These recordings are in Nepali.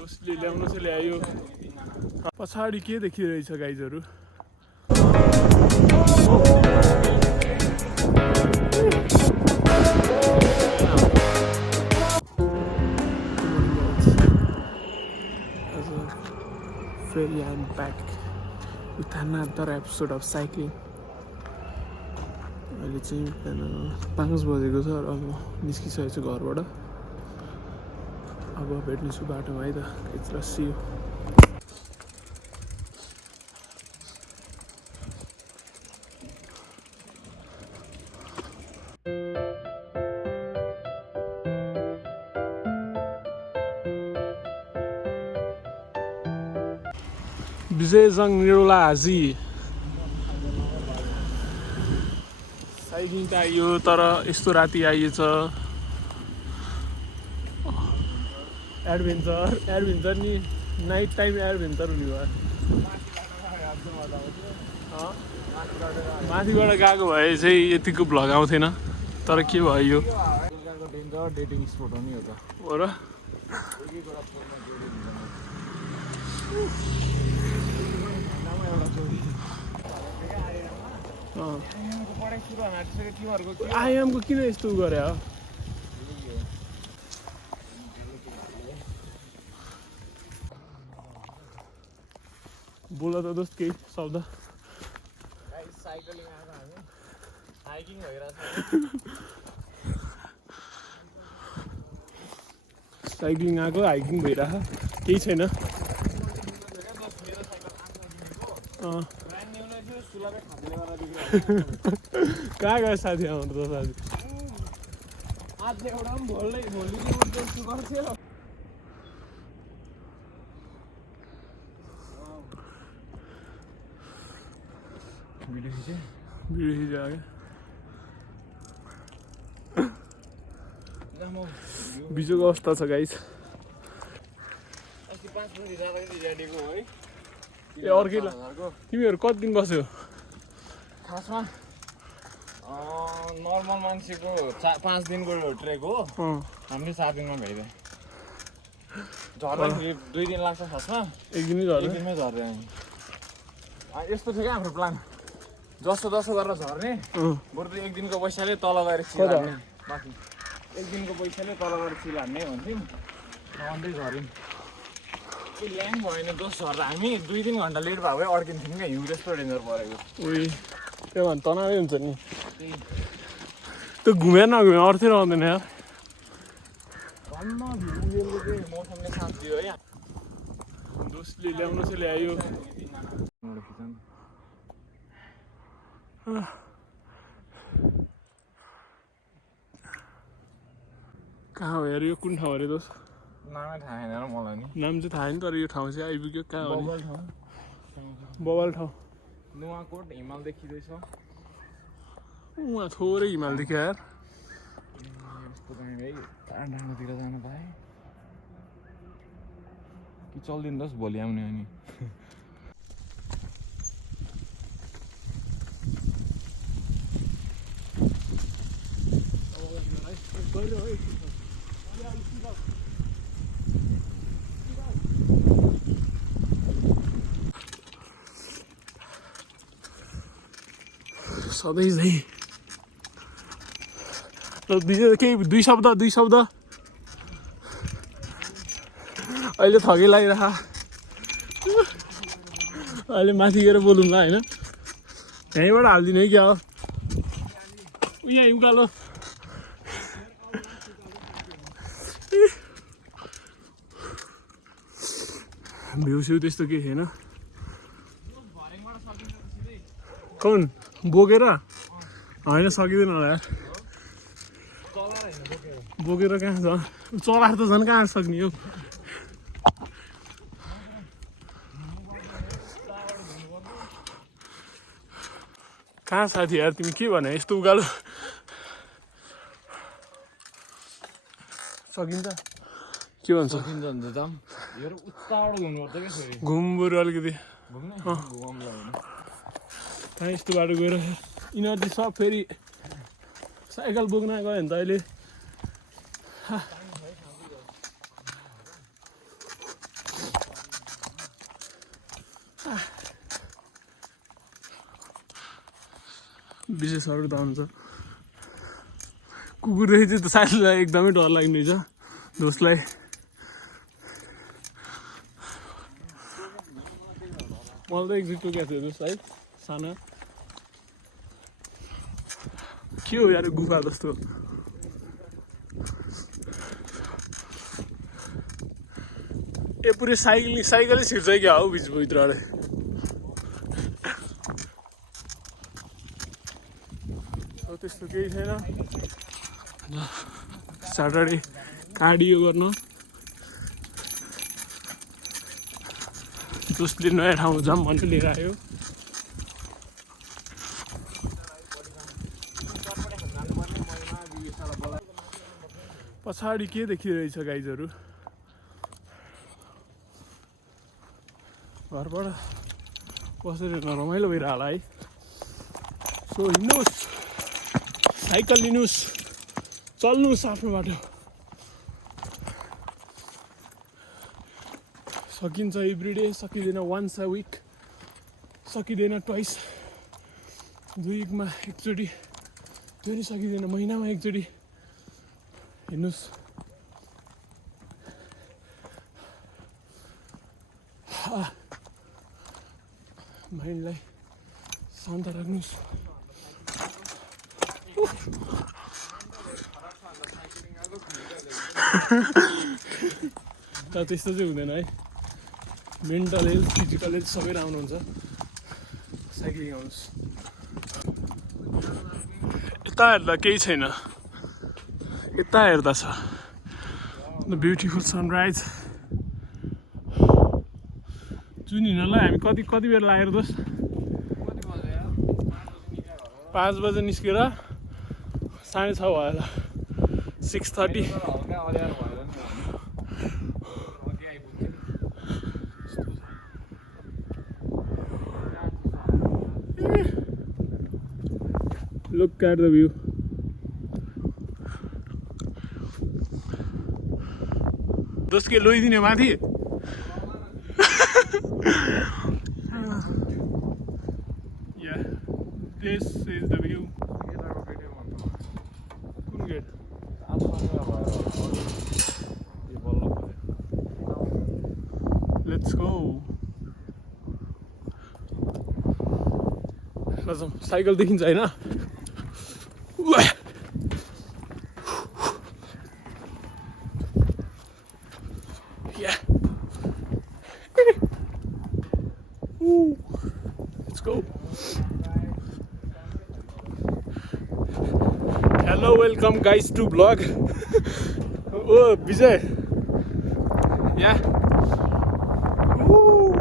दोस्तीले ल्याउनु चाहिँ ल्यायो पछाडि के देखिरहेछ गाइजहरू Really, I'm back with another episode of cycling. अहिले चाहिँ 5 बजेको छ र म निस्किसकेको छु घरबाट अब भेट्नेछु बाटोमा है त it's see you Vijayjang Nirola हाजी साइक्लिङ त आइयो तर यस्तो राति आइएछ एडभेन्चर नि नाइट टाइम एडभेन्चर हुने भयो माथिबाट गएको भए चाहिँ यतिको भ्लग आउँथेन तर के भयो यो डेटिङ स्पोट हो नि हो र आइएमको किन यस्तो गरे हो बोल त दोस्त केही शब्द साइक्लिङ आएको हाइकिङ भइरहेको केही छैन कहाँ गयो साथी हाम्रो त साथी भिडियो खिच्यो बिजोको अवस्था छ गाइस ए अर्कै तिमीहरू कति दिन बस्यो खासमा नर्मल मान्छेको 5 दिनको ट्रेक हो हामीले 4 दिनमा भइदियो झर्दाखेरि 2 दिन लाग्छ खासमा एक दिनमै झर्यो दिनमै झर्यो हामी यस्तो थियो क्या हाम्रो प्लान जस्तो गरेर झर्ने बरु त एक दिनको पैसाले तल गएर चिल हान्ने माथि एक दिनको पैसाले तल गएर चिल हान्ने भन्थ्यौँ अन्दै झऱ्यौँ त्यो ल्याङ भएन दोष झर्दा हामी 2-3 घन्टा लेट भएको भए अड्किन्थ्यौँ क्या हिउँ त्यस्तो डेन्जर परेको उही त्यो भने तनावै हुन्छ नि त्यो घुमेर नघुमेर अर्थै रहँदैन यार धन्न उयोले चाहिँ मौसमले साथ दियो है दोस्तीले ल्याउनु चाहिँ ल्यायो कहाँ हो यार यो कुन ठाउँ अरे दोस्त नामै थाहा छैन र मलाई नि नाम चाहिँ थाहा छैन तर यो ठाउँ चाहिँ आइपुग्यो कहाँ हो बबाल ठाउँ नुवाकोट हिमाल देखिँदैछ उहाँ थोरै हिमाल देखियो यार डाँडातिर जान पाएँ कि चल्दिनुहोस् भोलि आउने अनि सधैँ चाहिँ केही दुई शब्द अहिले थकै लागिरह अहिले माथि गएर बोलौँला होइन यहीँबाट हालिदिनु है क्या हो यहाँ उकालो भ्यू त्यस्तो केही छैन कौन बोकेर होइन सकिँदैन होला यार बोकेर कहाँ छ चलाएर त झन् कहाँ सक्ने हो कहाँ साथी यार तिमी के भने यस्तो उकालो सकिन्छ के भन्छ घुम बरु अलिकति कहाँ यस्तो बाटो गएर इनर्जी सब फेरि साइकल बोक्न गयो भने त अहिले विशेषहरू त हुन्छ कुकुरदेखि चाहिँ त साथीलाई एकदमै डर लाग्ने छ दोस्तलाई मलाई त एकचोटि टोकेको थियो दोस्त है साना के हो यार गुफा जस्तो ए पुरै साइकलै छिर्छ क्या हो भित्रबाट त्यस्तो केही छैन स्याटरडे कार्डियो गर्न जसले नयाँ ठाउँमा जाऊँ भनेर लिएर आयो पछाडि के देखिरहेछ गाइजहरू घरबाट बसेर रमाइलो भइरह होला है सो हिँड्नुहोस् साइकल लिनुहोस् चल्नुहोस् आफ्नो बाटो सकिन्छ एभ्रिडे सकिँदैन वन्स अ विक सकिँदैन ट्वाइस 2 विकमा एकचोटि त्यो नि सकिँदैन महिनामा एकचोटि हिँड्नुहोस् माइन्डलाई शान्त राख्नुहोस् तर त्यस्तो चाहिँ हुँदैन है मेन्टल हेल्थ फिजिकल हेल्थ सबै राम्रो हुन्छ साइक्लिङ आउनुहोस् यता हेर्दा केही छैन यता हेर्दा छ द ब्युटिफुल सनराइज जुन हिँड्नलाई हामी कति बेर लागेर दोस्त 5 बजे निस्केर 6:30 भयो होला 6:30 Look at the view. दोस्त के लोइदिने माथि Yeah, this is the view. कुन गेट Let's go. लजम साइकल देखिन्छ हैन Yeah. Ooh. Let's go. Hello, welcome guys to vlog. Oh, Vijay. Yeah. Ooh.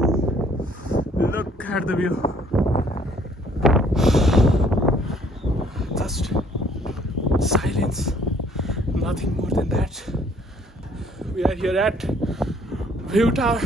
Look at the view. Just silence. Nothing more than that. We are here at View Tower.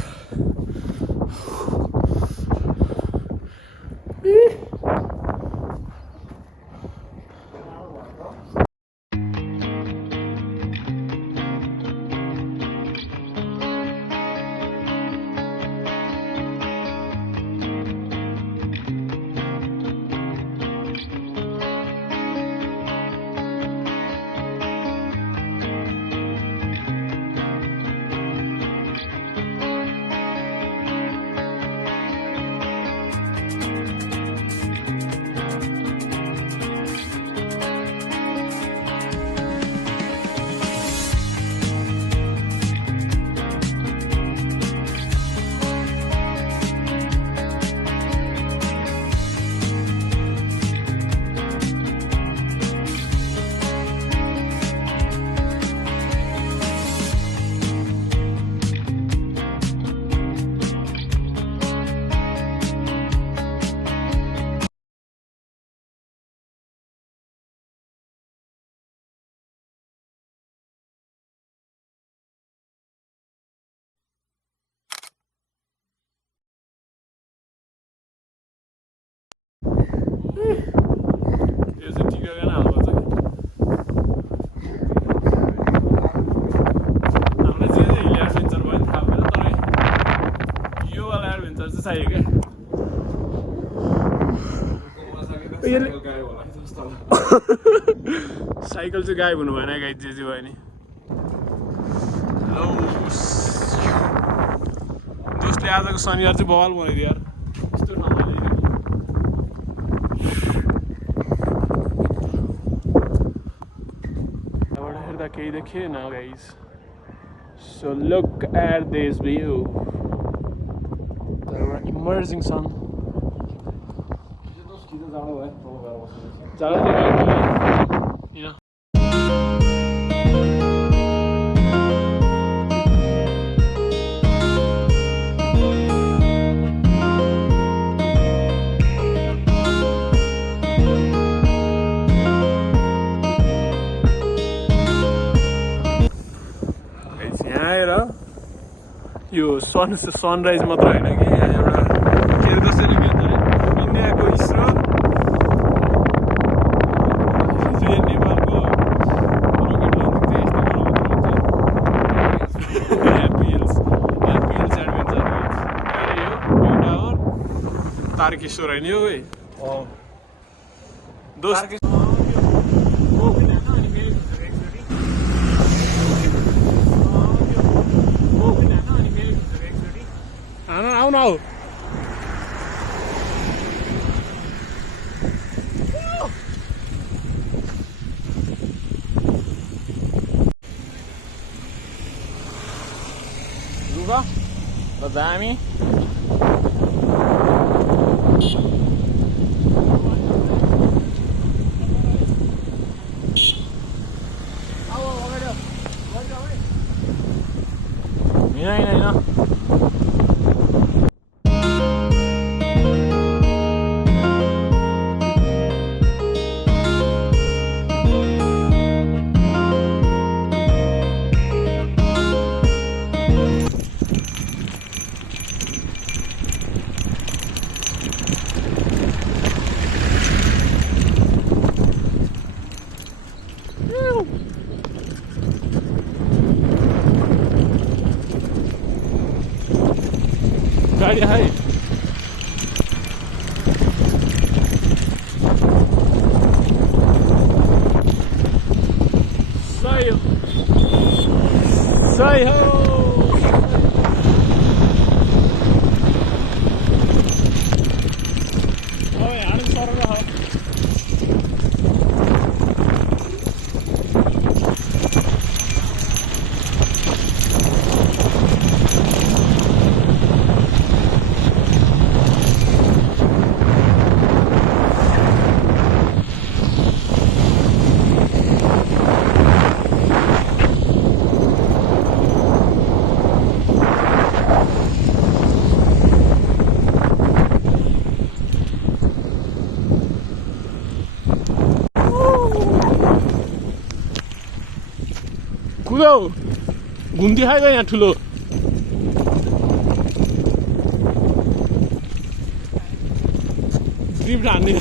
यो चाहिँ टिका गर्न हाल्नु चाहिँ हामीलाई जे हिल एडभेन्चर भयो नि थाहा भएन तर यो वाला एडभेन्चर चाहिँ चाहियो क्या साइकल चाहिँ गायब हुनु भएन गाइज जे भयो नि दोस्तले आजको शनिबार चाहिँ बवाल बनाइदियो यार यस्तो नमाले यहाँबाट हेर्दा केही देखिएन guys so look at this view emerging sun जाडो you know. यहाँ आएर यो सनराइज मात्र होइन कि यहाँ एउटा के कसरी के अरे इन्डियाको इसरो नेपालको रकेट लन्चिङ चाहिँ यस्तो ह्याप्पी हिल्स एडभेन्चर यो टावर तारकेश्वर होइन यो दोस्त आउन आऊ लुगा ल दामी होइन गाडी है सही हो आनंद सर कुदौ घुम्ती खाइगयो यहाँ ठुलो ड्रिफ्ट हान्ने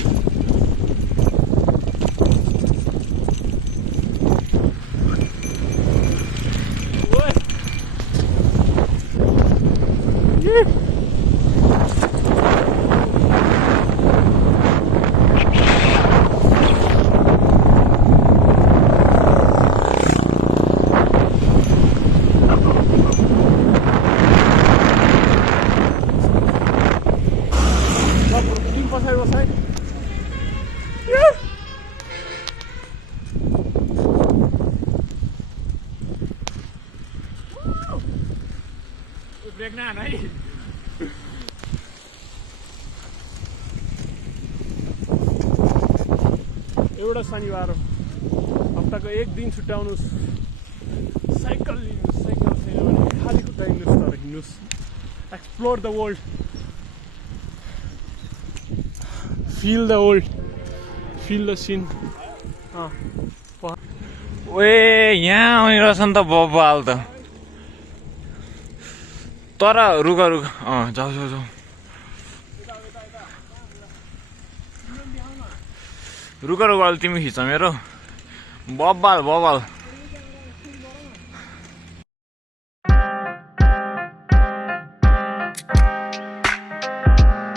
ब्रेक ना है एउटा शनिबार हप्ताको एक दिन छुट्याउनुस् साइकल लिनुहोस् साइकल छैन भने खाली खुट्टा हिँड्नुहोस् तर हिँड्नुहोस् explore the world feel the world feel the scene ओए यहाँ आउने रहेछ नि त बब्बाल त तर रुक जाऊ रुक अलि तिमी खिच मेरो बब्बाल